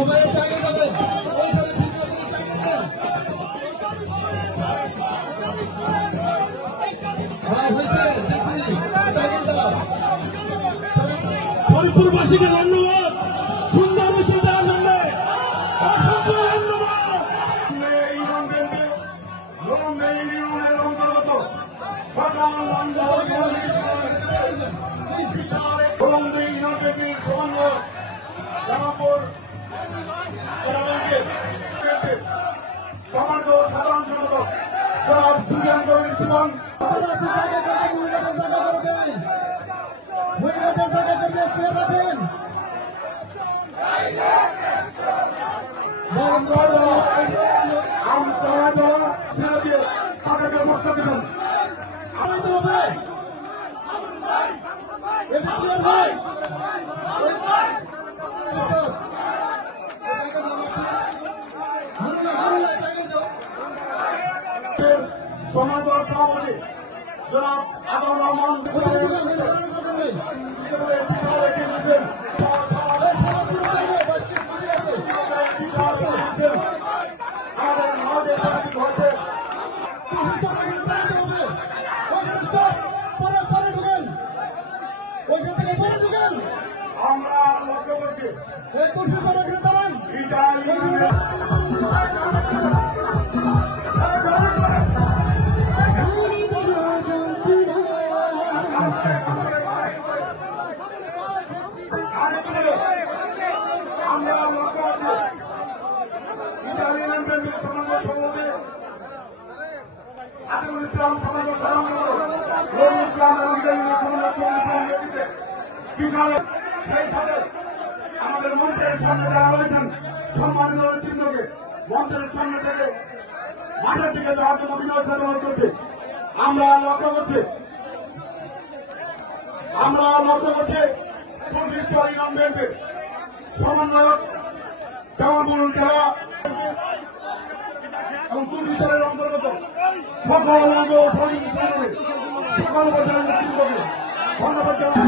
সবাই চাইলে যাবেন হরিপুরবাসীকে ধন্যবাদ সুন্দর মিছিল দেওয়ার জন্য অসংখ্য সমাজ ও সাধারণ সম্পাদক জনাব সুফিয়ান কবির সুমন সমাজ ও সভাপতি জনাব আদম রহমান আমরা লক্ষ্য করছি আমরা লক্ষ্য করছি ইটালিয়ান ব্যাংকের সমাজ সভাপতি আতিকুল ইসলাম সমাজ রহিম ইসলাম এবং ইটালিয়ান সমাজ সমিতিতে কিভাবে সেই সাথে আমাদের মন্ত্রের সামনে যারা রয়েছেন সম্মানিত নেতৃত্বকে মন্ত্রের সামনে থেকে মাঠের দিকে যাওয়ার জন্য বিনয় অনুরোধ করছি। আমরা লক্ষ্য করছি 25 ইউনিয়ন ব্যাংকের সমন্বয়ক জামালপুর জেলা এবং চুরিচরের অন্তর্গত সকল পর্যায়ের নেতৃত্বকে ধন্যবাদ জানাই।